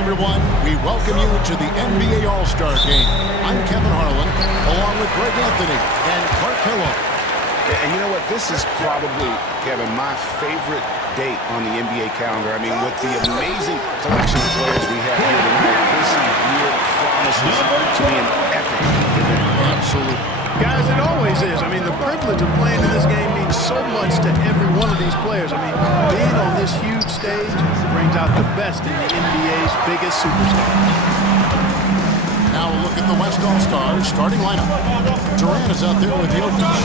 everyone. We welcome you to the NBA All-Star Game. I'm Kevin Harlan, along with Greg Anthony and Clark Kellogg. And you know what? This is probably, Kevin, my favorite date on the NBA calendar. I mean, with the amazing collection of players we have here tonight, this year promises to be an epic event. Absolutely. Guys, it always is. I mean, the privilege of playing in this game means so much to every one of these players. I mean, being on this huge stage brings out the best in the NBA's biggest superstars. Now a look at the West All-Stars starting lineup. Durant is out there with Jokic.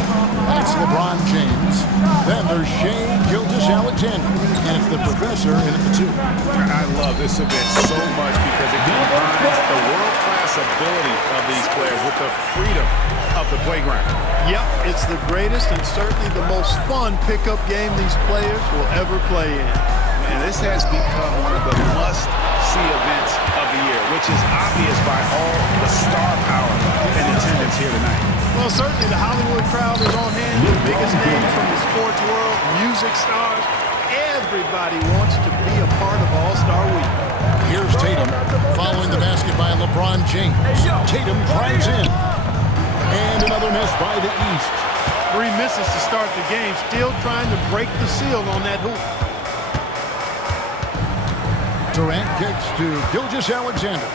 That's LeBron James. Then there's Shai Gilgeous-Alexander. And it's the professor in at the 2. I love this event so much because it combines the world-class ability of these players with the freedom of the playground. Yep, it's the greatest and certainly the most fun pickup game these players will ever play in. And this has become one of the must-see events of the year, which is obvious by all the star power in attendance here tonight. Well, certainly the Hollywood crowd is on hand. The biggest names from the sports world, music stars. Everybody wants to be a part of All-Star Week. Here's Tatum following the basket by LeBron James. Tatum drives in. And another miss by the East. 3 misses to start the game, still trying to break the seal on that hoop. Durant kicks to Gilgeous-Alexander.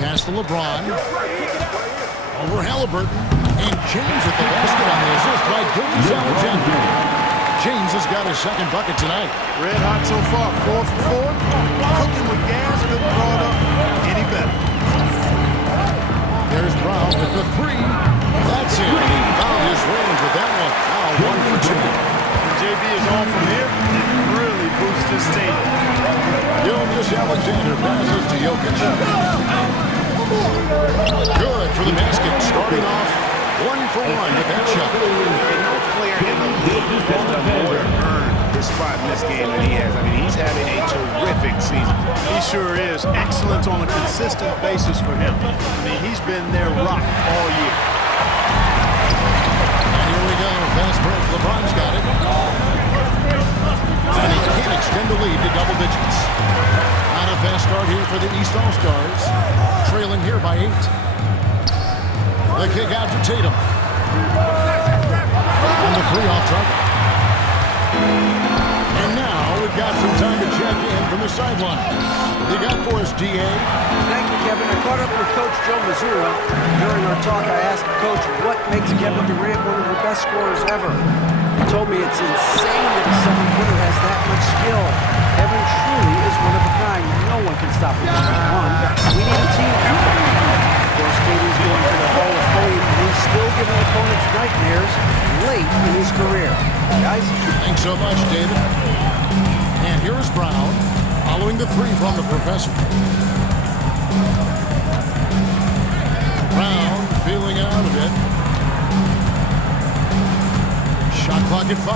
Pass to LeBron. Over Halliburton. And James at the basket on the assist by Gilgeous-Alexander. James has got his second bucket tonight. Red hot so far, 4 for 4. Cooking with gas, couldn't draw it up any better. There's Brown with the 3. That's it. He found his range with that one. Now 1 for 2. When JB is on from here, it really boosts his status. Gilgeous-Alexander passes to Jokic. Good for the basket. Starting off 1 for 1 with that shot. And no player in the league has done more to earn his spot in this game than he has. I mean, he's having a terrific season. He sure is. Excellence on a consistent basis for him. I mean, he's been their rock all year. And here we go. Fast break. LeBron's got it. And he can't extend the lead to double digits. Not a fast start here for the East All-Stars. Trailing here by 8. The kick out to Tatum. And the 3 off target. And now we've got some time to check in from the sideline. You got for us, D.A.? Thank you, Kevin. I caught up with Coach Joe Mazzulla. During our talk, I asked the coach what makes Kevin Durant one of the best scorers ever. He told me it's insane that a 7-footer has that much skill. Kevin truly is one of a kind. No one can stop him one. We need a team effort. Of course, KD's going to the Hall of Fame, and he's still giving opponents nightmares late in his career. Guys? Thanks so much, David. And here's Brown, following the 3 from the professor. Brown feeling out of it. Shot clock at 5.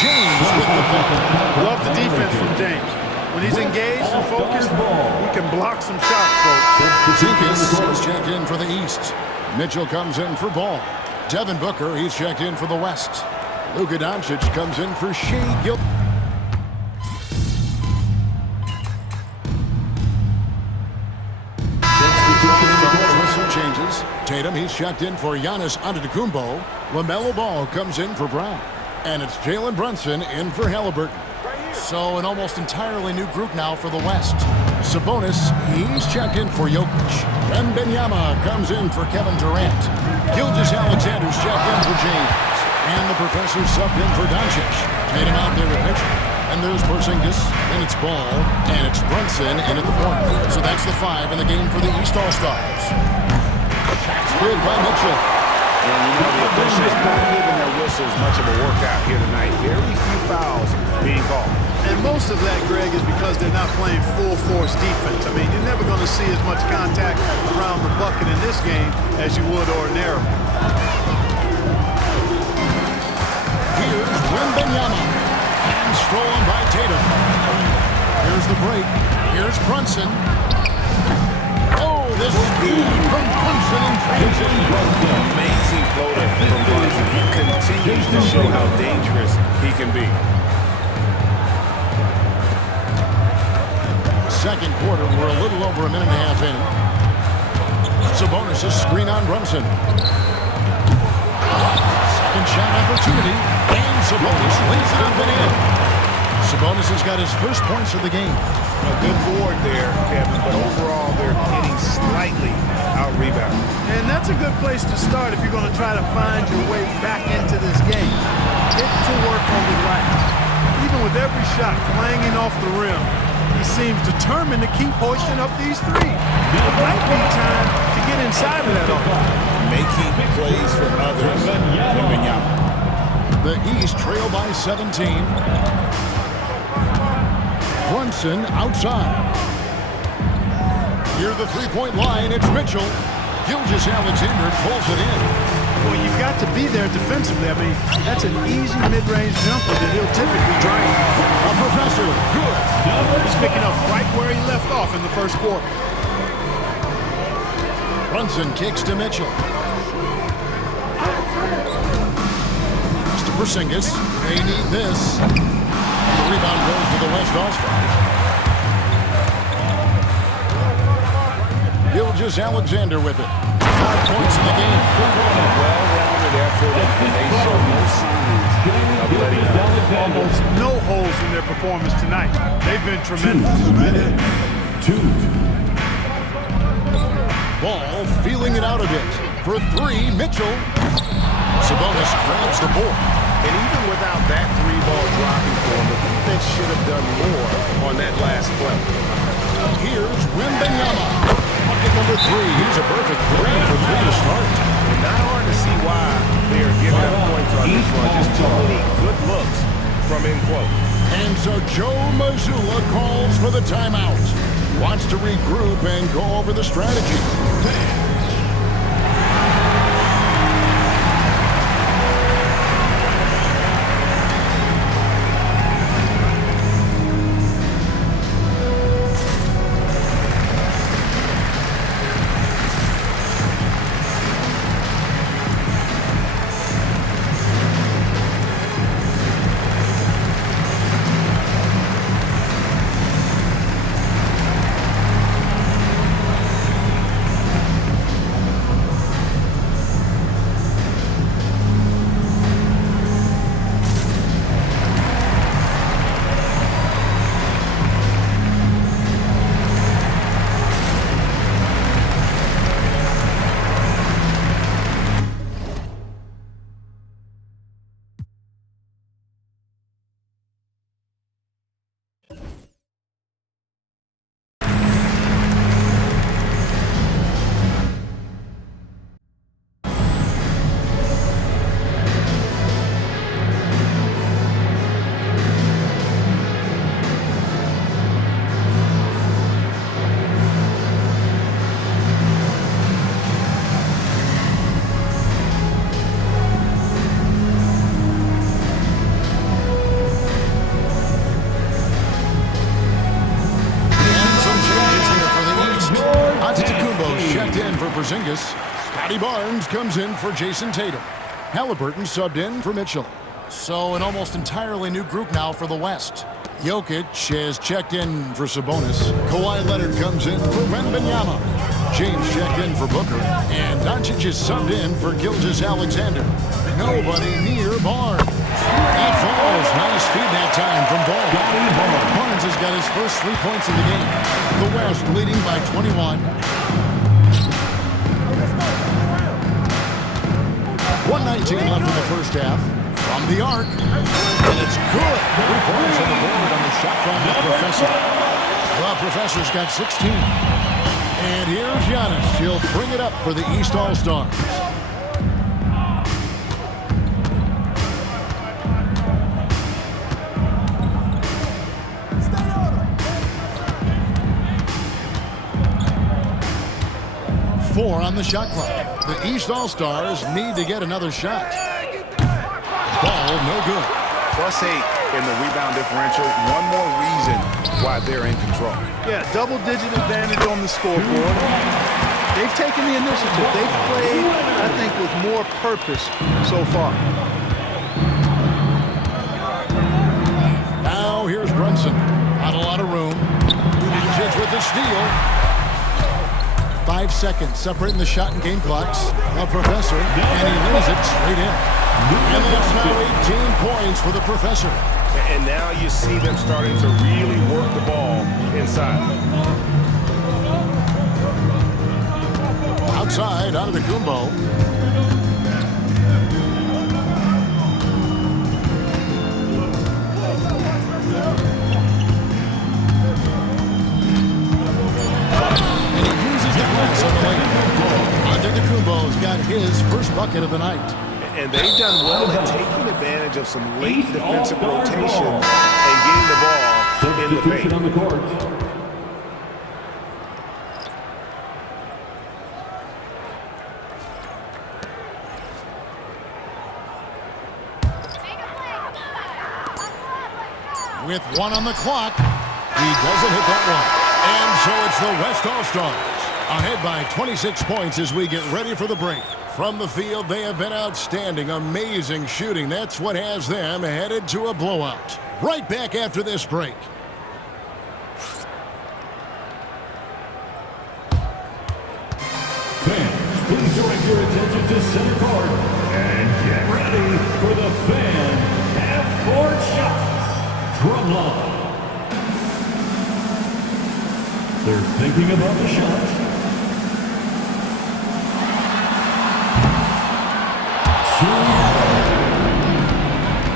James with the ball. Love the defense from James. When he's engaged and focused, he can block some shots, folks. Jenkins is checked in for the East. Mitchell comes in for Ball. Devin Booker, he's checked in for the West. Luka Doncic comes in for Shai Gil. Some changes. Tatum, he's checked in for Giannis Antetokounmpo. LaMelo Ball comes in for Brown. And it's Jalen Brunson in for Halliburton. So an almost entirely new group now for the West. Sabonis, he's checked in for Jokic. Wembanyama comes in for Kevin Durant. Gilgeous-Alexander's checked in for James. And the professor subbed in for Doncic. Tatum out there with Mitchell. And there's Porzingis, and it's Ball, and it's Brunson in at the point. So that's the 5 in the game for the East All-Stars. Shots good by Mitchell. And you know, the officials not giving their whistles much of a workout here tonight. Very few fouls being called. And most of that, Greg, is because they're not playing full-force defense. I mean, you're never going to see as much contact around the bucket in this game as you would ordinarily. Here's Wembanyama. And stolen by Tatum. Here's the break. Here's Brunson. Oh, the speed from Brunson in transition. Amazing floater from Brunson. He continues continues to show how dangerous he can be. Second quarter, we're a little over a minute and a half in. Sabonis' screen on Brunson. Second shot opportunity, and Sabonis lays it up and in. Sabonis has got his first points of the game. A good board there, Kevin, but overall they're getting slightly out-rebounded. And that's a good place to start if you're going to try to find your way back into this game. Get to work on the glass. Even with every shot clanging off the rim, he seems determined to keep hoisting up these threes. It might be time to get inside of that offense. Making plays for others. Wembanyama. The East trail by 17. Brunson outside. Near the three-point line, it's Mitchell. Gilgeous-Alexander pulls it in. Well, you've got to be there defensively. I mean, that's an easy mid-range jumper that he'll typically drain. A Professor, good. He's picking up right where he left off in the first quarter. Brunson kicks to Mitchell. To Porzingis. They need this. And the rebound goes to the West All-Stars. Gilgeous-Alexander with it. 5 points in the game. Well-rounded effort, and they show no signs of letting up. Almost no holes in their performance tonight. They've been tremendous. Ball feeling it out a bit. For three, Mitchell. Sabonis grabs the board. And even without that three-ball dropping for him, the defense should have done more on that last play. Here's Wembanyama. Bucket number 3. He's a perfect 3 for 3 to start. Not hard to see why they are giving up points on this one. Just too many good looks from in close. And so Joe Mazzulla calls for the timeout. He wants to regroup and go over the strategy. Porzingis. Scotty Barnes comes in for Jason Tatum. Halliburton subbed in for Mitchell. So an almost entirely new group now for the West. Jokic has checked in for Sabonis. Kawhi Leonard comes in for Wembanyama. James checked in for Booker. And Doncic is subbed in for Gilgeous-Alexander. Nobody near Barnes. That falls. Nice feed that time from Barnes. Barnes has got his first 3 points of the game. The West leading by 21. 1:19 left in the first half. From the arc. And it's good. 3 points on the board on the shot from the Professor. The Professor's got 16. And here's Giannis. He'll bring it up for the East All-Stars. Four on the shot clock. The East All-Stars need to get another shot. Ball no good. +8 in the rebound differential. One more reason why they're in control. Yeah, double-digit advantage on the scoreboard. They've taken the initiative. They've played, I think, with more purpose so far. steal. 5 seconds separating the shot and game clocks. A Professor, and he lays it straight in. And that's now 18 points for the Professor. And now you see them starting to really work the ball inside. Outside, Antetokounmpo. And he uses the glass on the lane. Antetokounmpo's got his first bucket of the night. And they've done well at taking advantage of some late defensive rotations and getting the ball in the paint. On the court. With 1 on the clock, he doesn't hit that one. And so it's the West All-Stars ahead by 26 points as we get ready for the break. From the field, they have been outstanding, amazing shooting. That's what has them headed to a blowout. Right back after this break. Fans, please direct your attention to center court and get ready for the fan half-court shots. Drumline. They're thinking about the shot.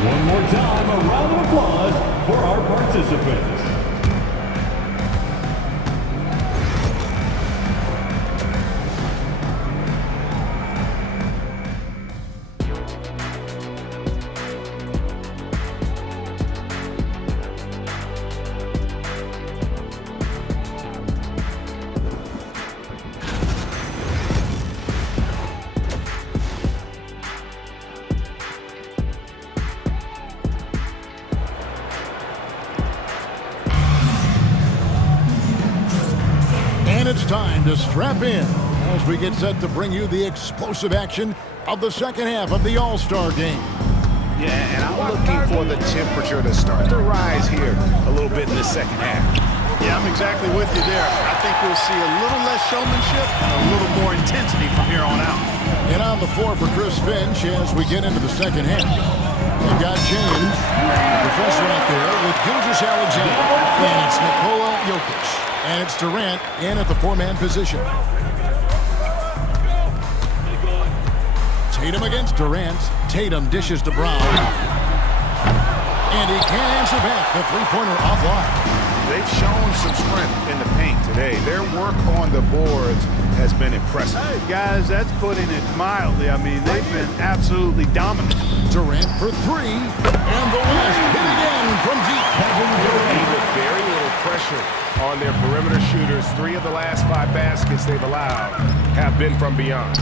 One more time, a round of applause for our participants. It's time to strap in as we get set to bring you the explosive action of the second half of the All-Star game. Yeah, and I'm looking for the temperature to start to rise here a little bit in the second half. Yeah, I'm exactly with you there. I think we'll see a little less showmanship and a little more intensity from here on out. And on the floor for Chris Finch as we get into the second half. We've got James, the Professor out there with Gilgeous-Alexander, and it's Nikola Jokic. And it's Durant in at the 4-man position. Tatum against Durant. Tatum dishes to Brown. And he can't answer back. The three-pointer offline. They've shown some strength in the paint today. Their work on the boards has been impressive. Hey, guys, that's putting it mildly. I mean, they've been absolutely dominant. Durant for 3. And the last hit again from deep. With very little pressure on their perimeter shooters, 3 of the last 5 baskets they've allowed have been from beyond.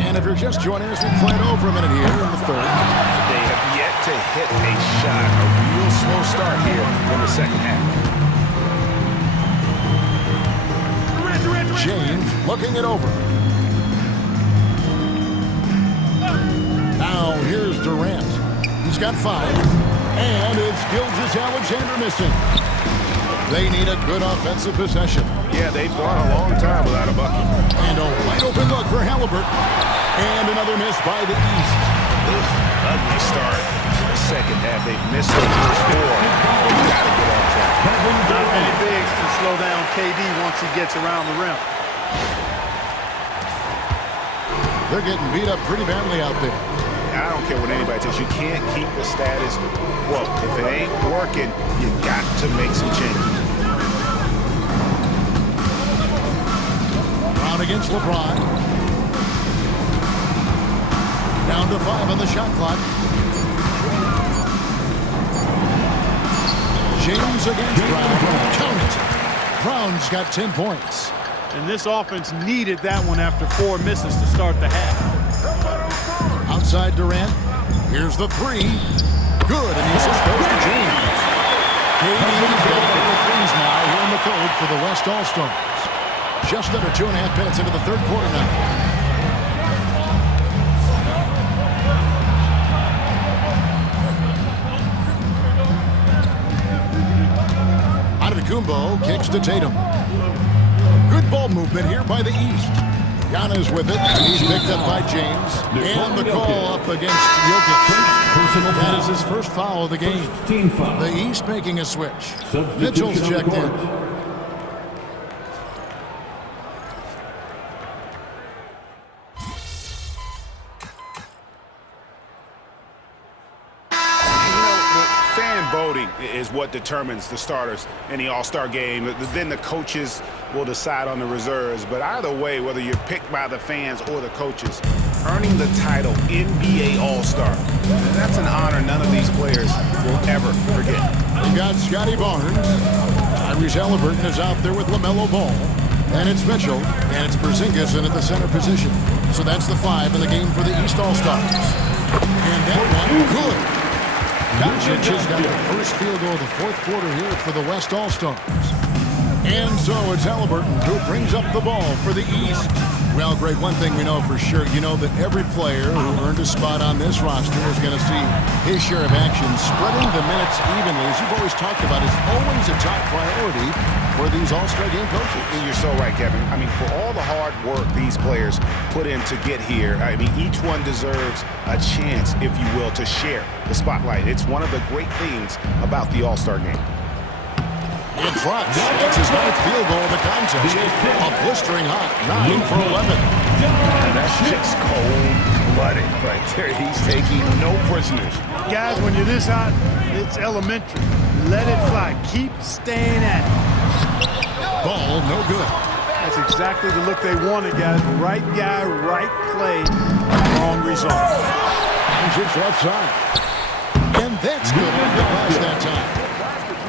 And if you're just joining us, we'll play it over a minute here in the third. They have yet to hit a shot. A real slow start here in the second half. James looking it over. Now here's Durant. He's got 5. And it's Gilgeous-Alexander missing. They need a good offensive possession. Yeah, they've gone a long time without a bucket. And a wide open look for Halliburton. And another miss by the East. Ugly start to the second half. They've missed the first 4. They've got to get off track. Not many bigs to slow down KD once he gets around the rim. They're getting beat up pretty badly out there. I don't care what anybody says. You can't keep the status quo. If it ain't working, you got to make some changes. Brown against LeBron. Down to 5 on the shot clock. James against Brown. Count it. Brown's got 10 points. And this offense needed that one after 4 misses to start the half. Outside Durant. Here's the 3. Good, and the assist goes to James. KD's got a couple of threes now here in the third for the West All-Stars. Just under 2.5 minutes into the third quarter now. Mitchell kicks to Tatum. Good ball movement here by the East. Giannis with it. He's picked up by James. And the call up against Jokic. That is his first foul of the game. The East making a switch. Mitchell's checked in. Voting is what determines the starters in the All-Star game. Then the coaches will decide on the reserves. But either way, whether you're picked by the fans or the coaches, earning the title NBA All-Star, that's an honor none of these players will ever forget. You got Scotty Barnes. Tyrese Haliburton is out there with LaMelo Ball. And it's Mitchell, and it's Porzingis in at the center position. So that's the 5 in the game for the East All-Stars. And that one, good. Doncic has got the first field goal of the fourth quarter here for the West All-Stars. And so it's Haliburton who brings up the ball for the East. Well, Greg, one thing we know for sure, you know that every player who earned a spot on this roster is going to see his share of action. Spreading the minutes evenly, as you've always talked about, is always a top priority for these All-Star game coaches. And you're so right, Kevin. I mean, for all the hard work these players put in to get here, I mean, each one deserves a chance, if you will, to share the spotlight. It's one of the great things about the All-Star game. In front, that's his 9th field goal of the contest. A blistering hot 9 for 11. And that's just cold-blooded right there. He's taking no prisoners. Guys, when you're this hot, it's elementary. Let it fly. Keep staying at it. Ball, no good. That's exactly the look they wanted, guys. Right guy, right play, wrong result. Doncic left side. And that's good on the glass that time.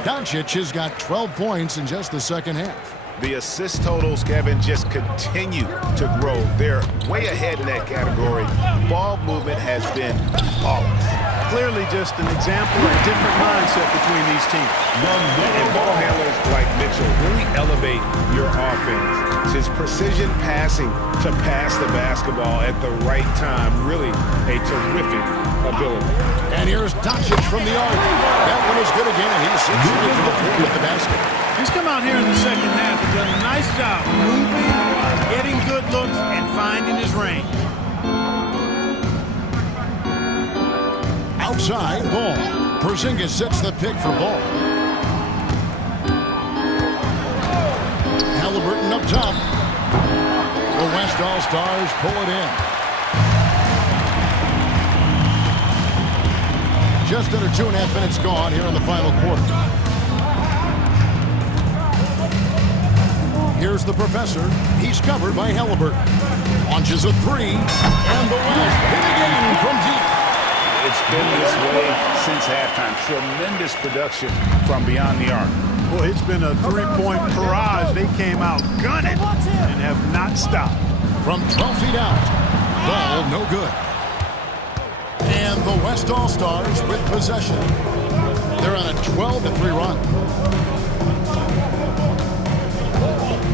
Doncic has got 12 points in just the second half. The assist totals, Kevin, just continue to grow. They're way ahead in that category. Ball movement has been flawless. Clearly just an example of a different mindset between these teams. And ball handlers like Mitchell really elevate your offense. His precision passing to pass the basketball at the right time, really a terrific ability. And here's Doncic from the arc. That one is good again. He's 6 to the floor with the basket. He's come out here in the second half and done a nice job moving, getting good looks, and finding his range. Outside, Ball. Porzingis sets the pick for Ball. Haliburton up top. The West All-Stars pull it in. Just under 2.5 minutes gone here in the final quarter. Here's the professor. He's covered by Haliburton. Launches a 3. And the West hit again from deep. It's been this way since halftime. Tremendous production from beyond the arc. Well, it's been a three-point barrage. They came out gunning and have not stopped. From 12 feet out. Ball no good. And the West All-Stars with possession. They're on a 12-3 run.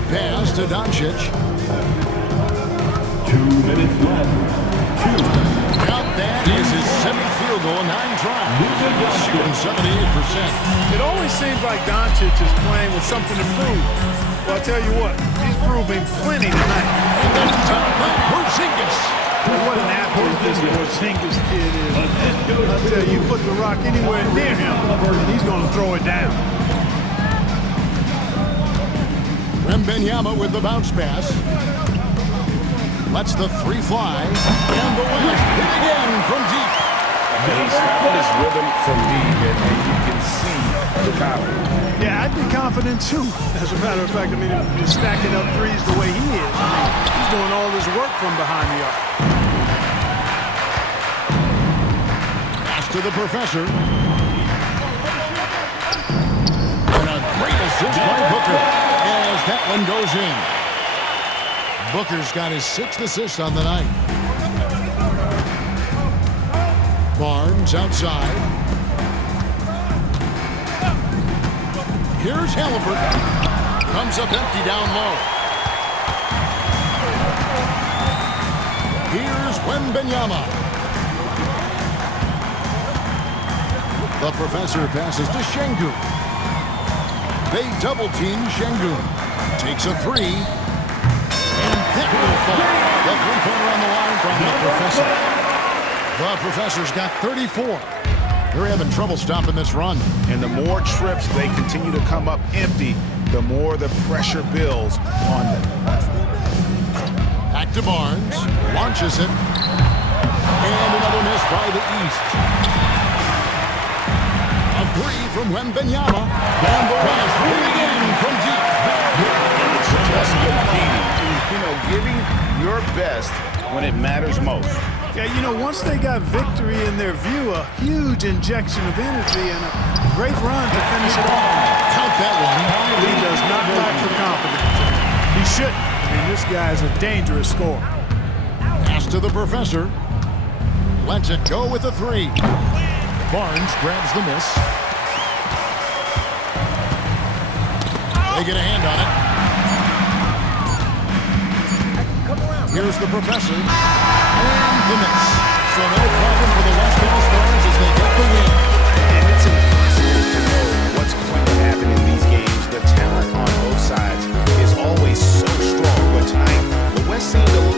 Pass to Doncic. 2 minutes left. Now that is his 7th field goal, 9 tries. Shooting 78%. It always seems like Doncic is playing with something to prove. Well, I'll tell you what, he's proving plenty tonight. And then top by Porzingis. What an athlete this Porzingis kid is. I'll tell you, put the rock anywhere near him, and he's going to throw it down. Wembanyama with the bounce pass. Lets the 3 fly. And the West hit again from deep. He's found his rhythm from deep, and you can see the confidence. Yeah, I'd be confident too. As a matter of fact, I mean, if he's stacking up threes the way he is, I mean, he's doing all his work from behind the arc. Pass to the professor. And a great assist by Booker as that one goes in. Booker's got his 6th assist on the night. Barnes outside. Here's Haliburton. Comes up empty down low. Here's Wembanyama. The professor passes to Şengün. They double-team Şengün. Takes a three. And that will fall. The three-pointer on the line from the Professor. The Professor's got 34. They're having trouble stopping this run. And the more trips they continue to come up empty, the more the pressure builds on them. Back to Barnes. Launches it. And another miss by the East. A three from Wembanyama. And the last three again from deep. And it's just competing. You know, giving your best when it matters most. Yeah, you know, once they got victory in their view, a huge injection of energy and a great run to finish it off. Count that one. He does not lack for confidence. He shouldn't. I mean, this guy is a dangerous scorer. Pass to the Professor. Lets it go with a three. Barnes grabs the miss. They get a hand on it. Here's the Professor. And the miss. So no problem for the West All Stars as they get the win. And it's impossible to know what's going to happen in these games. The talent on both sides is always so strong. But tonight, the West seemed a little